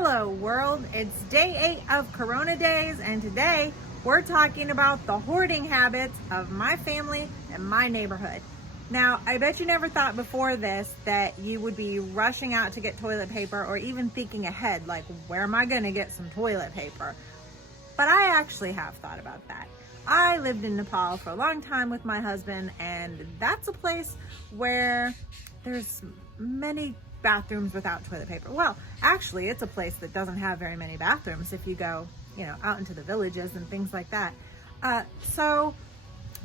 Hello world, it's day 8 of Corona days, and today we're talking about the hoarding habits of my family and my neighborhood. Now, I bet you never thought before this that you would be rushing out to get toilet paper or even thinking ahead, like, where am I gonna get some toilet paper? But I actually have thought about that. I lived in Nepal for a long time with my husband, and that's a place where there's many bathrooms without toilet paper. Well, actually, it's a place that doesn't have very many bathrooms if you go, out into the villages and things like that. So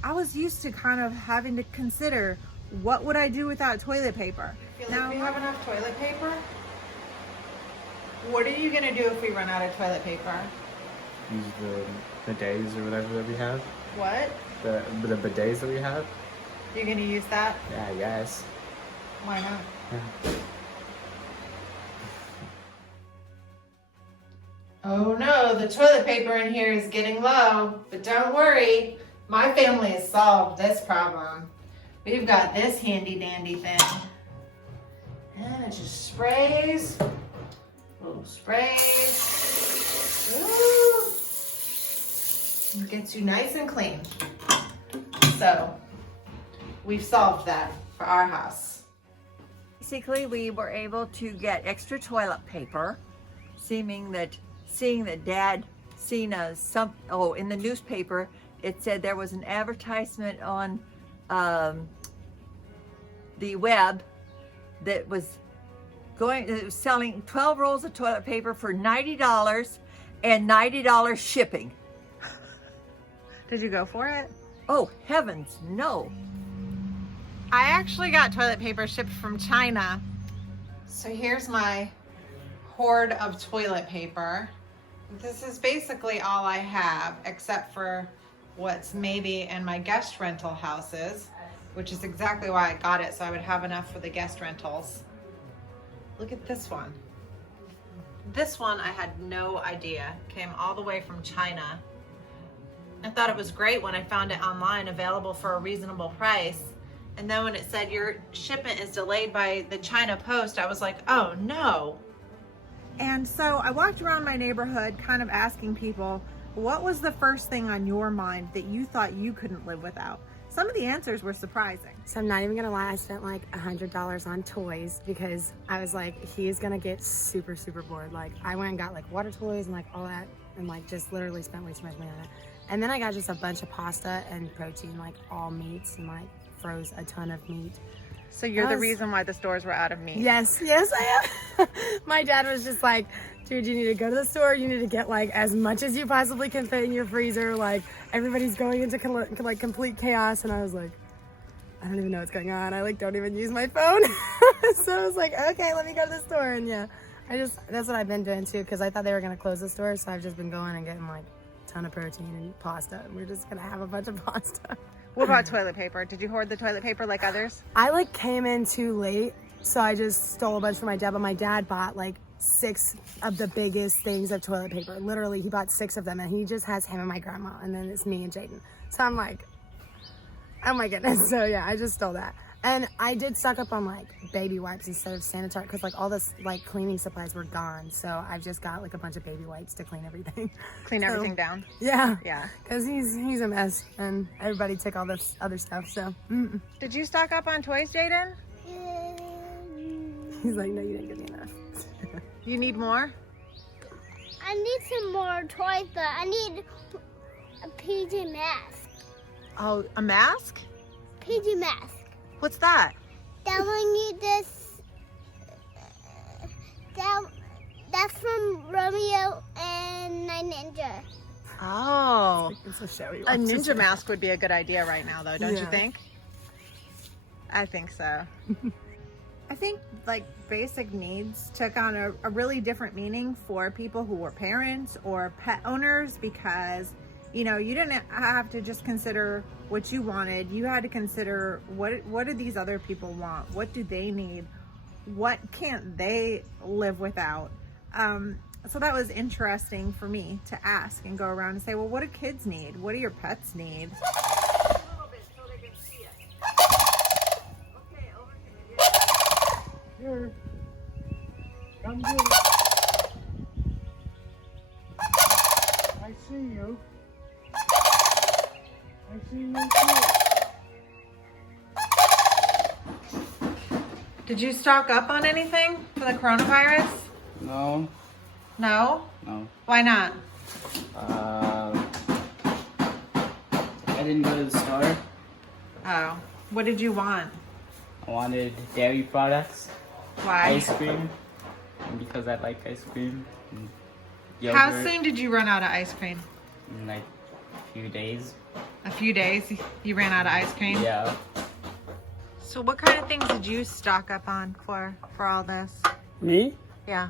I was used to kind of having to consider, what would I do without toilet paper? Now we have enough toilet paper. What are you gonna do if we run out of toilet paper? Use the bidets or whatever that we have. What? The bidets that we have. You're gonna use that? Yeah, I guess. Why not? Yeah. Oh no, the toilet paper in here is getting low, but don't worry, my family has solved this problem. We've got this handy dandy thing. And it just sprays, little sprays. Woo! It gets you nice and clean. So, we've solved that for our house. Basically, we were able to get extra toilet paper, seeing that Dad seen in the newspaper, it said there was an advertisement on the web that was selling 12 rolls of toilet paper for $90 and $90 shipping. Did you go for it? Oh, heavens, no. I actually got toilet paper shipped from China. So here's my hoard of toilet paper. This is basically all I have, except for what's maybe in my guest rental houses, which is exactly why I got it, so I would have enough for the guest rentals. Look at this one. This one I had no idea. Came all the way from China. I thought it was great when I found it online, available for a reasonable price. And then when it said your shipment is delayed by the China Post, I was like, oh no. And so I walked around my neighborhood kind of asking people, what was the first thing on your mind that you thought you couldn't live without? Some of the answers were surprising. So I'm not even gonna lie, I spent like $100 on toys because I was like, he's gonna get super, super bored. Like, I went and got like water toys and like all that, and like just literally spent way too much money on it. And then I got just a bunch of pasta and protein, like all meats, and like froze a ton of meat. So you're the reason why the stores were out of meat? Yes, I am. My dad was just like, dude, you need to go to the store. You need to get like as much as you possibly can fit in your freezer. Like, everybody's going into like complete chaos. And I was like, I don't even know what's going on. I like don't even use my phone. So I was like, okay, let me go to the store. And yeah, that's what I've been doing too, because I thought they were going to close the store. So I've just been going and getting like a ton of protein and pasta. And we're just going to have a bunch of pasta. What about toilet paper? Did you hoard the toilet paper like others? I like came in too late, so I just stole a bunch from my dad, but my dad bought like 6 of the biggest things of toilet paper. Literally, he bought 6 of them, and he just has him and my grandma, and then it's me and Jaden. So I'm like, oh my goodness. So yeah, I just stole that. And I did stock up on like baby wipes instead of sanitary, because like all this like cleaning supplies were gone. So I've just got like a bunch of baby wipes to clean everything. Clean everything down? Yeah. Yeah. Because he's a mess, and everybody took all this other stuff, so. Did you stock up on toys, Jaden? He's like, no, you didn't give me enough. You need more? I need some more toys, but I need a PJ mask. Oh, a mask? PJ mask. What's that? That one you just... That's from Romeo and Nine Ninja. Oh. It's a showy A one. ninja mask would be a good idea right now, though, don't you Yeah. think? I think so. I think like basic needs took on a really different meaning for people who were parents or pet owners, because you didn't have to just consider what you wanted. You had to consider what do these other people want? What do they need? What can't they live without? So that was interesting for me to ask and go around and say, well, what do kids need? What do your pets need? Here. Come here. see you. I see you too. Did you stock up on anything for the coronavirus? No, No? no. Why not? I didn't go to the store. Oh. What did you want? I wanted dairy products, Why? ice cream, and because I like ice cream. And yogurt How soon did you run out of ice cream? in like a few days. A few days you ran out of ice cream? Yeah. So what kind of things did you stock up on for all this? Me? Yeah.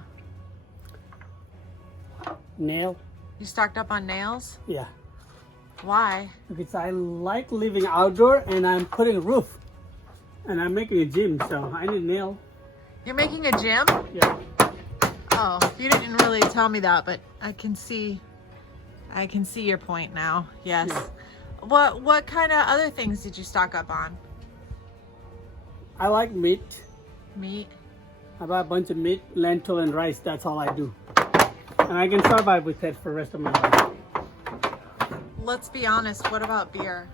Nail? You stocked up on nails? Yeah. Why? Because I like living outdoor and I'm putting a roof. And I'm making a gym, so I need nail. You're making a gym? Yeah. Oh, you didn't really tell me that, but I can see your point now. Yes. Yeah. What kind of other things did you stock up on? I like meat. Meat? I buy a bunch of meat, lentil, and rice. That's all I do. And I can survive with that for the rest of my life. Let's be honest, what about beer?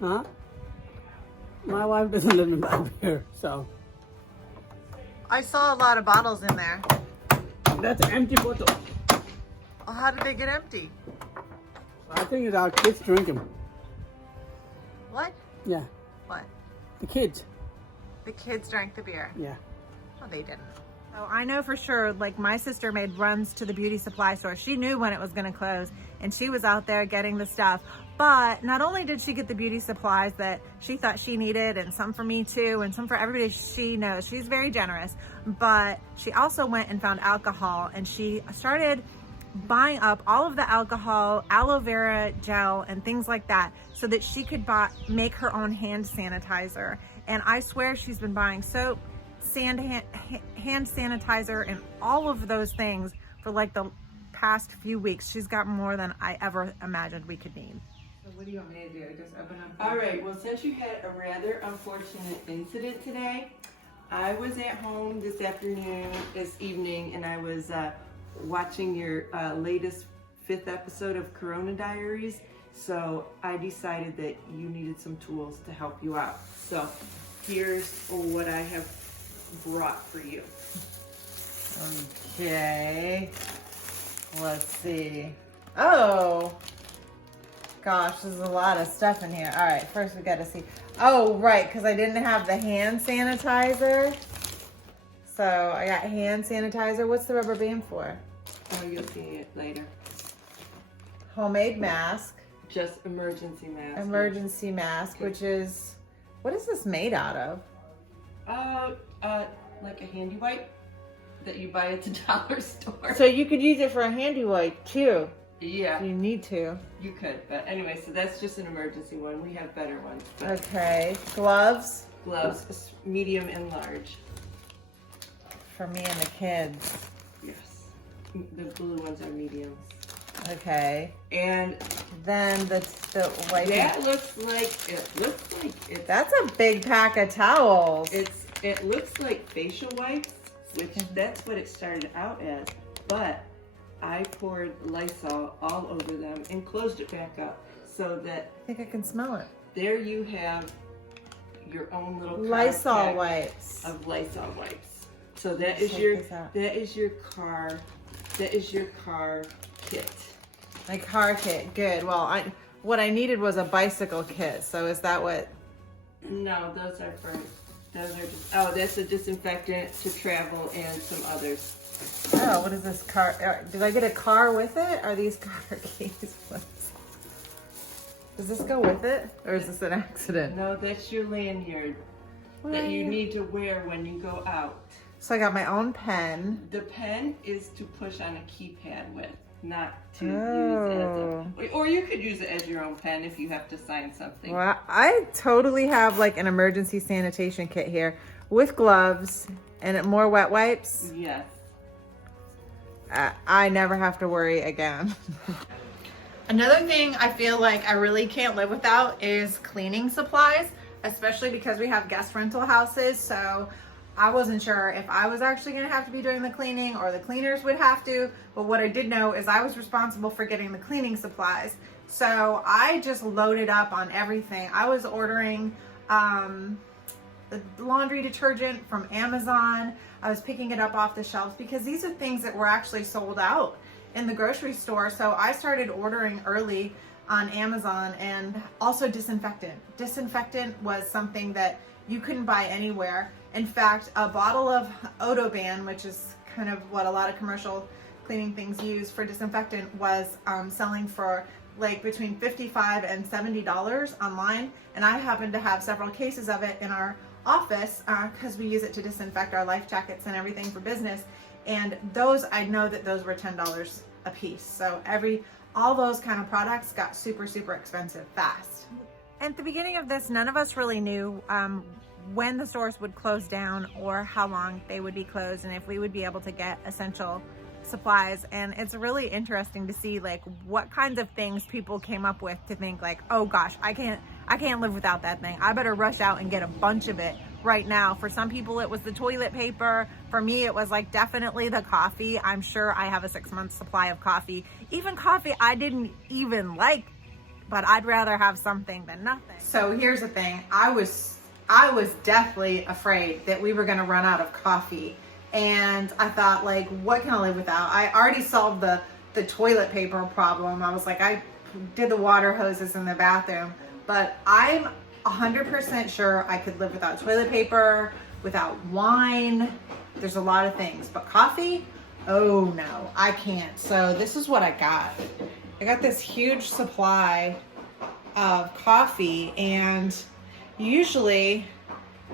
Huh? My wife doesn't let me buy beer, so. I saw a lot of bottles in there. That's an empty bottle. Oh, how did they get empty? I think it's our kids drink them. What? Yeah, What? the kids. The kids drank the beer. Yeah. Oh, they didn't. Oh, I know for sure, like my sister made runs to the beauty supply store. She knew when it was gonna close and she was out there getting the stuff. But not only did she get the beauty supplies that she thought she needed, and some for me too, and some for everybody she knows, she's very generous, but she also went and found alcohol, and she started buying up all of the alcohol, aloe vera gel, and things like that so that she could make her own hand sanitizer. And I swear she's been buying soap, hand sanitizer, and all of those things for like the past few weeks. She's got more than I ever imagined we could need. So what do you want me to do? Just open up? All right, well, since you had a rather unfortunate incident today, I was at home this evening, and I was watching your latest 5th episode of Corona Diaries. So I decided that you needed some tools to help you out. So here's what I have brought for you. Okay. Let's see. Oh. Gosh, there's a lot of stuff in here. All right, first we gotta see. Oh, right, because I didn't have the hand sanitizer. So I got hand sanitizer. What's the rubber band for? Oh, you'll see it later. Homemade mask. Just emergency mask. Emergency mask, which is, what is this made out of? Like a handy wipe that you buy at the dollar store. So you could use it for a handy wipe too. Yeah, If you need to. you could. But anyway, so that's just an emergency one. We have better ones. But Okay. Gloves gloves, medium and large. for me and the kids. Yes. The blue ones are mediums. Okay. And Then the wiping. that looks like it's That's a big pack of towels. it looks like facial wipes, which that's what it started out as. But I poured Lysol all over them and closed it back up so that I think I can smell it. there you have your own little car Lysol pack wipes. of Lysol wipes. So Let's check that this is your car kit. My car kit. Good. Well, what I needed was a bicycle kit. So is that what? No, those are just, oh, that's a disinfectant to travel and some others. Oh, what is this car? Did I get a car with it? Are these car keys? Does this go with it? Or is this an accident? No, that's your lanyard that you need to wear when you go out. So I got my own pen. The pen is to push on a keypad with, not to Oh. use as or you could use it as your own pen if you have to sign something. Well, I totally have like an emergency sanitation kit here with gloves and more wet wipes. Yes. I never have to worry again. Another thing I feel like I really can't live without is cleaning supplies, especially because we have guest rental houses. So I wasn't sure if I was actually going to have to be doing the cleaning or the cleaners would have to, but what I did know is I was responsible for getting the cleaning supplies. So I just loaded up on everything. I was ordering the laundry detergent from Amazon. I was picking it up off the shelves because these are things that were actually sold out in the grocery store. So I started ordering early on Amazon, and also disinfectant. Disinfectant was something that you couldn't buy anywhere. In fact, a bottle of Odoban, which is kind of what a lot of commercial cleaning things use for disinfectant, was selling for like between $55 and $70 online. And I happen to have several cases of it in our office because we use it to disinfect our life jackets and everything for business. And those, I know that those were $10 a piece. So all those kind of products got super, super expensive fast. At the beginning of this, none of us really knew when the stores would close down or how long they would be closed and if we would be able to get essential supplies. And it's really interesting to see like what kinds of things people came up with to think like, oh gosh, I can't live without that thing. I better rush out and get a bunch of it right now. For some people it was the toilet paper. For me it was like definitely the coffee. I'm sure I have a 6-month supply of coffee. Even coffee I didn't even like, but I'd rather have something than nothing. So here's the thing, I was deathly afraid that we were gonna run out of coffee. And I thought like, what can I live without? I already solved the toilet paper problem. I was like, I did the water hoses in the bathroom, but I'm 100% sure I could live without toilet paper, without wine. There's a lot of things, but coffee, oh no, I can't. So this is what I got. I got this huge supply of coffee, and usually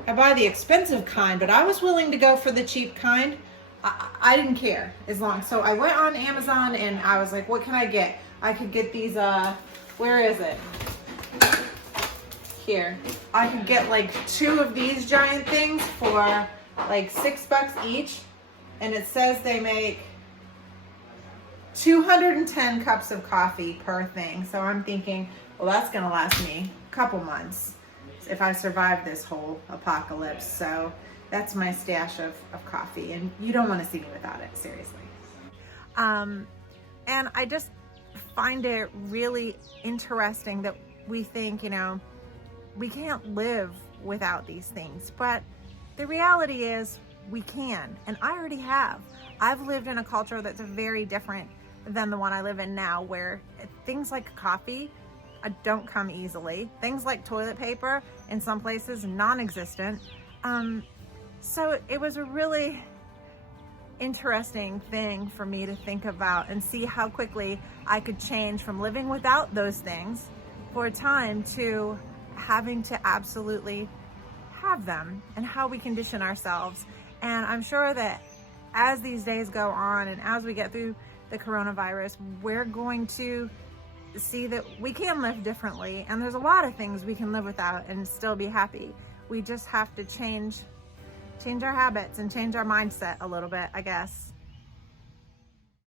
I buy the expensive kind, but I was willing to go for the cheap kind. I didn't care as long. So I went on Amazon and I was like, what can I get? I could get these, where is it? Here. I could get like 2 of these giant things for like $6 each. And it says they make 210 cups of coffee per thing. So I'm thinking, well, that's gonna last me a couple months if I survive this whole apocalypse. So that's my stash of coffee, and you don't want to see me without it, seriously. And I just find it really interesting that we think, you know, we can't live without these things, but the reality is we can, and I already have. I've lived in a culture that's very different than the one I live in now, where things like coffee don't come easily. Things like toilet paper, in some places, non-existent. So it was a really interesting thing for me to think about and see how quickly I could change from living without those things for a time to having to absolutely have them, and how we condition ourselves. And I'm sure that as these days go on and as we get through the coronavirus, we're going to see that we can live differently, and there's a lot of things we can live without and still be happy. We just have to change our habits and change our mindset a little bit, I guess.